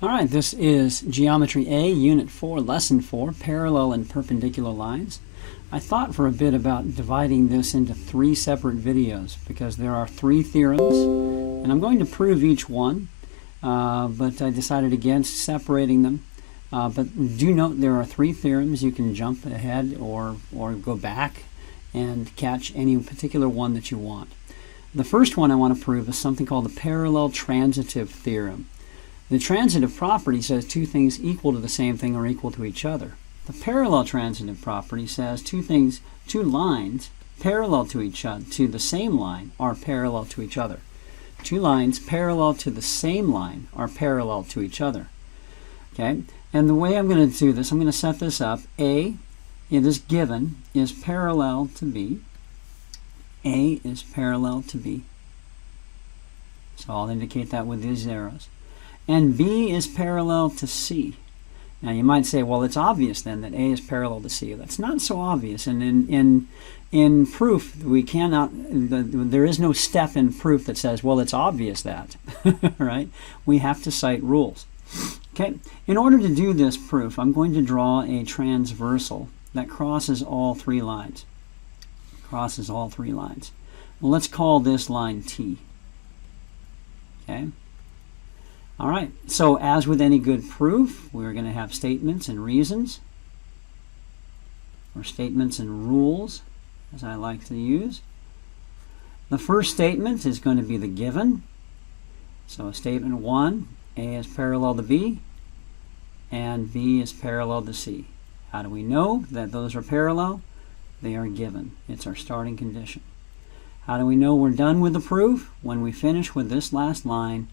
All right, this is Geometry A, Unit 4, Lesson 4, Parallel and Perpendicular Lines. I thought for a bit about dividing this into 3 separate videos because there are 3 theorems, and I'm going to prove each one, but I decided against separating them. But do note there are 3 theorems. You can jump ahead or go back and catch any particular one that you want. The first one I want to prove is something called the parallel transitive theorem. The transitive property says two things equal to the same thing or equal to each other. The parallel transitive property says two lines parallel to each other, to the same line, are parallel to each other. Two lines parallel to the same line are parallel to each other. Okay, and the way I'm going to do this, I'm going to set this up. A, it is given, is parallel to B. A is parallel to B. So I'll indicate that with these arrows. And B is parallel to C. Now you might say, well, it's obvious then that A is parallel to C. That's not so obvious. And in proof, we cannot, there is no step in proof that says, well, it's obvious that, right? We have to cite rules. Okay, in order to do this proof, I'm going to draw a transversal that crosses all 3 lines. Crosses all 3 lines. Well, let's call this line T. Okay. All right, so as with any good proof, we're going to have statements and reasons, or statements and rules, as I like to use. The first statement is going to be the given. So statement 1, A is parallel to B, and B is parallel to C. How do we know that those are parallel? They are given. It's our starting condition. How do we know we're done with the proof? When we finish with this last line,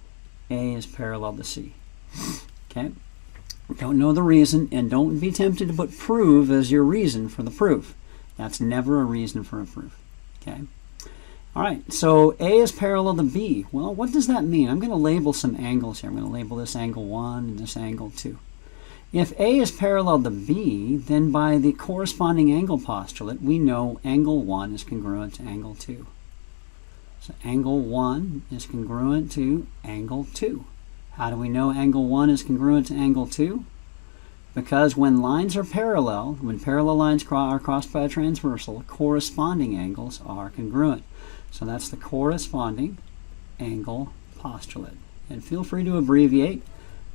A is parallel to C. Okay? Don't know the reason, and don't be tempted to put prove as your reason for the proof. That's never a reason for a proof. Okay? All right, so A is parallel to B. Well, what does that mean? I'm going to label some angles here. I'm going to label this angle 1 and this angle 2. If A is parallel to B, then by the corresponding angle postulate, we know angle 1 is congruent to angle 2. So angle 1 is congruent to angle 2. How do we know angle 1 is congruent to angle 2? Because when lines are parallel, when parallel lines are crossed by a transversal, corresponding angles are congruent. So that's the corresponding angle postulate. And feel free to abbreviate.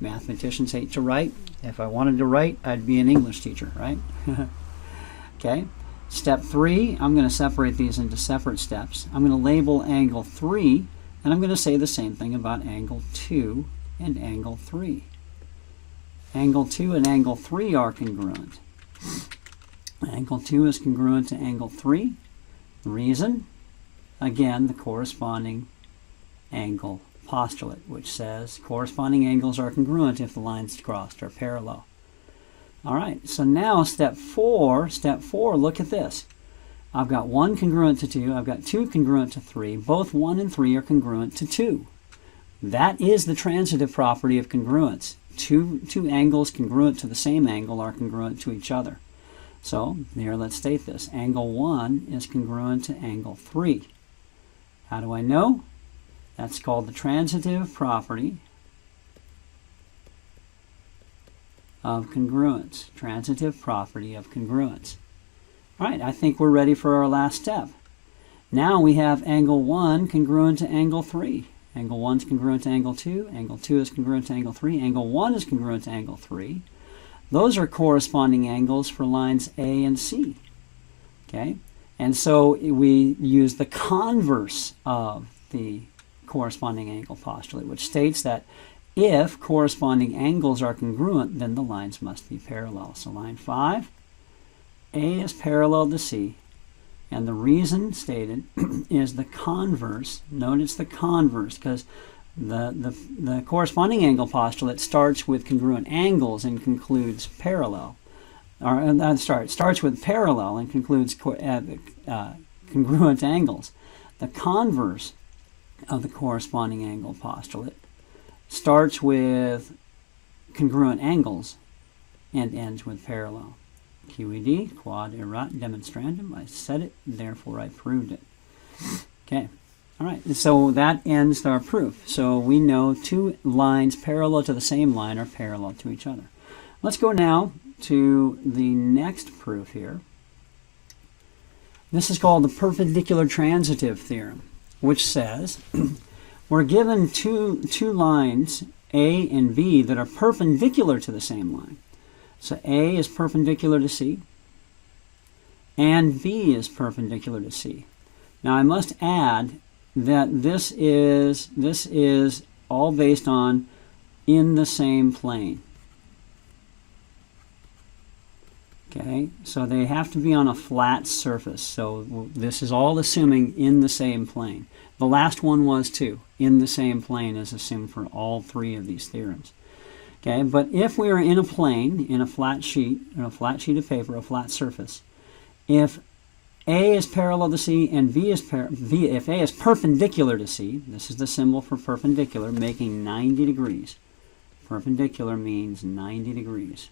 Mathematicians hate to write. If I wanted to write, I'd be an English teacher, right? Okay. Step 3, I'm going to separate these into separate steps. I'm going to label angle 3, and I'm going to say the same thing about angle 2 and angle 3. Angle 2 and angle 3 are congruent. Angle 2 is congruent to angle 3. Reason? Again, the corresponding angle postulate, which says corresponding angles are congruent if the lines crossed are parallel. All right, so now step 4, look at this. I've got 1 congruent to 2, I've got 2 congruent to 3. Both 1 and 3 are congruent to 2. That is the transitive property of congruence. Two angles congruent to the same angle are congruent to each other. So here, let's state this. Angle 1 is congruent to angle 3. How do I know? That's called the transitive property of congruence. Transitive property of congruence. All right, I think we're ready for our last step. Now we have angle 1 congruent to angle 3. Angle 1 is congruent to angle 2. Angle 2 is congruent to angle 3. Angle 1 is congruent to angle 3. Those are corresponding angles for lines A and C. Okay? And so we use the converse of the corresponding angle postulate, which states that if corresponding angles are congruent, then the lines must be parallel. So line 5, A is parallel to C, and the reason stated is the converse. Note it's the converse because the corresponding angle postulate starts with congruent angles and concludes parallel. Or starts with parallel and concludes congruent angles. The converse of the corresponding angle postulate starts with congruent angles and ends with parallel. QED, quod erat demonstrandum. I said it, therefore I proved it. Okay. All right, so that ends our proof. So we know two lines parallel to the same line are parallel to each other. Let's go now to the next proof here. This is called the perpendicular transitive theorem, which says we're given two lines, A and B, that are perpendicular to the same line. So A is perpendicular to C, and B is perpendicular to C. Now I must add that this is all based on in the same plane. Okay, so they have to be on a flat surface. So this is all assuming in the same plane. The last one was too. In the same plane is assumed for all three of these theorems. Okay, but if we are in a plane, in a flat sheet of paper, a flat surface, if A is parallel to C and if A is perpendicular to C, this is the symbol for perpendicular, making 90 degrees. Perpendicular means 90 degrees.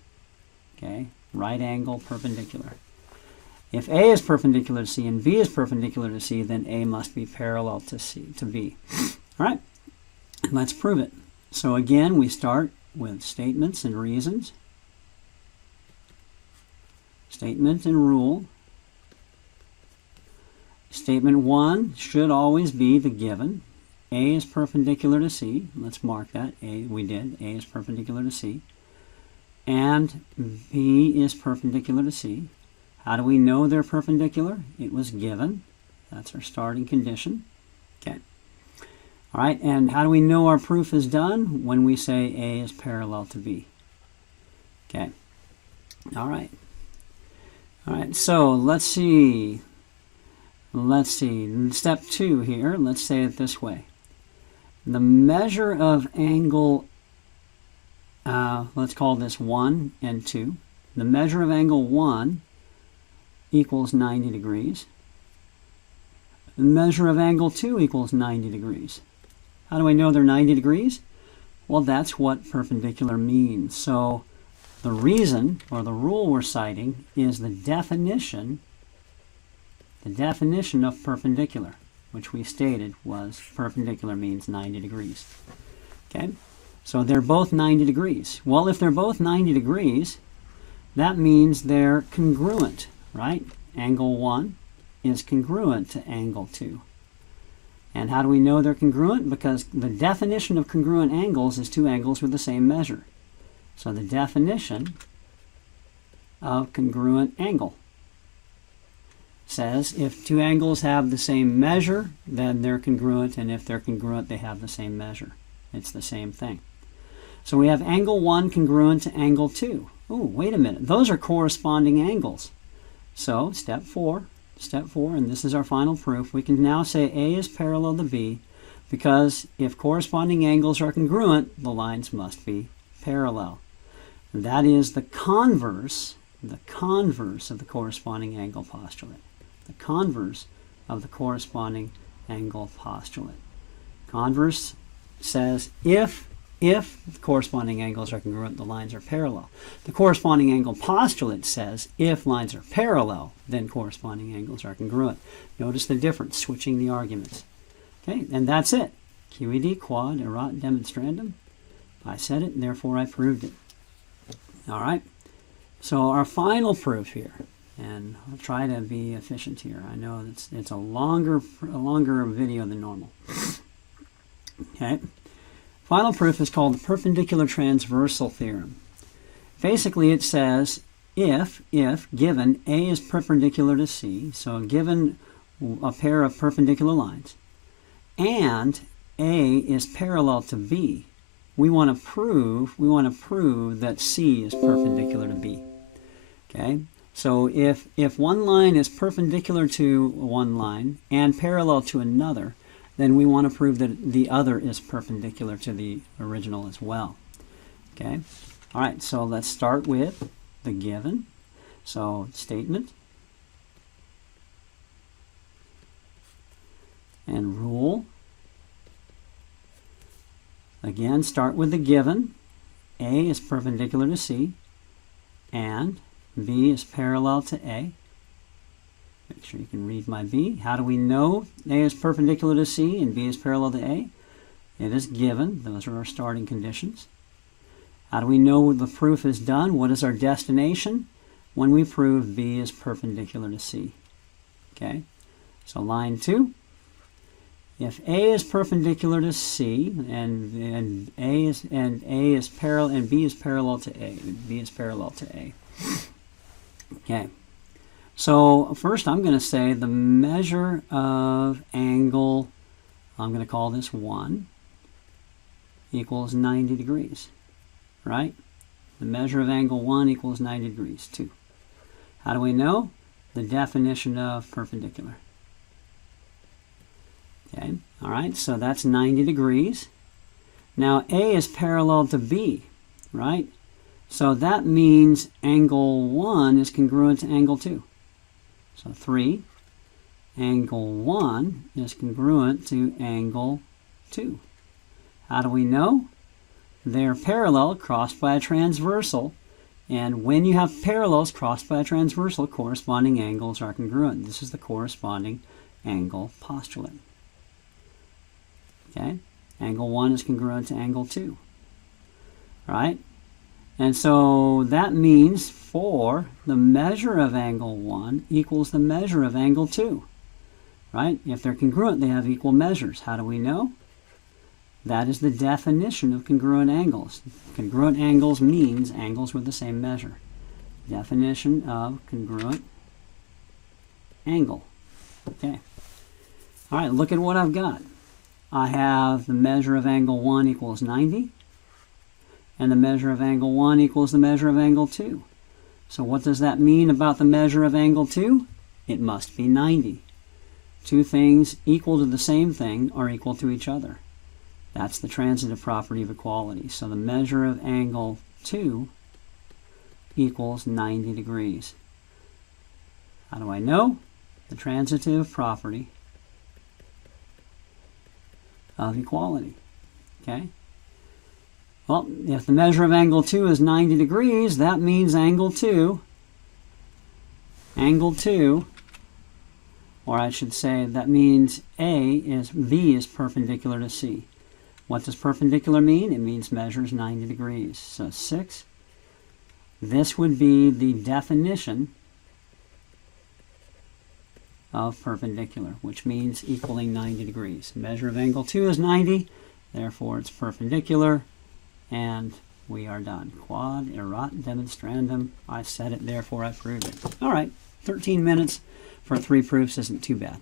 Okay, right angle perpendicular. If A is perpendicular to C and B is perpendicular to C, then A must be parallel to B. All right, let's prove it. So again, we start with statements and reasons. Statement and rule. Statement 1 should always be the given. A is perpendicular to C. Let's mark that. A, we did. A is perpendicular to C. And B is perpendicular to C. How do we know they're perpendicular? It was given. That's our starting condition. Okay. All right, and how do we know our proof is done? When we say A is parallel to B. Okay. All right. All right, so let's see. Step 2 here, let's say it this way. The measure of angle, let's call this 1 and 2. The measure of angle 1 equals 90 degrees. The measure of angle 2 equals 90 degrees. How do I know they're 90 degrees? Well, that's what perpendicular means. So the reason, or the rule we're citing, is the definition of perpendicular, which we stated was perpendicular means 90 degrees. Okay, so they're both 90 degrees. Well, if they're both 90 degrees, that means they're congruent, right? Angle 1 is congruent to angle 2. And how do we know they're congruent? Because the definition of congruent angles is two angles with the same measure. So the definition of congruent angle says if two angles have the same measure, then they're congruent, and if they're congruent, they have the same measure. It's the same thing. So we have angle 1 congruent to angle 2. Oh, wait a minute. Those are corresponding angles. So step 4, and this is our final proof. We can now say A is parallel to B because if corresponding angles are congruent, the lines must be parallel. And that is the converse of the corresponding angle postulate. The converse of the corresponding angle postulate. Converse says if the corresponding angles are congruent, the lines are parallel. The corresponding angle postulate says if lines are parallel, then corresponding angles are congruent. Notice the difference, switching the arguments. Okay, and that's it. QED, quod erat demonstrandum. I said it, and therefore I proved it. All right, so our final proof here, and I'll try to be efficient here. I know it's a longer video than normal. Okay. Final proof is called the perpendicular transversal theorem. Basically, it says if given A is perpendicular to C, so given a pair of perpendicular lines, and A is parallel to B, we want to prove that C is perpendicular to B. Okay? So if one line is perpendicular to one line and parallel to another, then we want to prove that the other is perpendicular to the original as well. Okay? All right, so let's start with the given. So statement and rule. Again, start with the given. A is perpendicular to C and B is parallel to A. Make sure you can read my B. How do we know A is perpendicular to C and B is parallel to A? It is given. Those are our starting conditions. How do we know the proof is done? What is our destination? When we prove B is perpendicular to C. Okay, so line 2. If A is perpendicular to C and B is parallel to A. Okay. So first I'm going to say the measure of angle, I'm going to call this 1, equals 90 degrees, right? The measure of angle 1 equals 90 degrees, 2. How do we know? The definition of perpendicular. Okay, all right, so that's 90 degrees. Now A is parallel to B, right? So that means angle 1 is congruent to angle 2. So 3, angle 1 is congruent to angle 2. How do we know? They're parallel, crossed by a transversal. And when you have parallels crossed by a transversal, corresponding angles are congruent. This is the corresponding angle postulate. Okay? Angle 1 is congruent to angle 2. Right? And so that means for the measure of angle 1 equals the measure of angle 2. Right? If they're congruent, they have equal measures. How do we know? That is the definition of congruent angles. Congruent angles means angles with the same measure. Definition of congruent angle. Okay. All right, look at what I've got. I have the measure of angle 1 equals 90. And the measure of angle 1 equals the measure of angle 2. So what does that mean about the measure of angle 2? It must be 90. Two things equal to the same thing are equal to each other. That's the transitive property of equality. So the measure of angle 2 equals 90 degrees. How do I know? The transitive property of equality. Okay? Well, if the measure of angle 2 is 90 degrees, that means angle 2, or I should say that means B is perpendicular to C. What does perpendicular mean? It means measures 90 degrees. So 6. This would be the definition of perpendicular, which means equaling 90 degrees. Measure of angle 2 is 90, therefore it's perpendicular, and we are done. Quod erat demonstrandum. I said it, therefore I proved it. All right, 13 minutes for 3 proofs isn't too bad.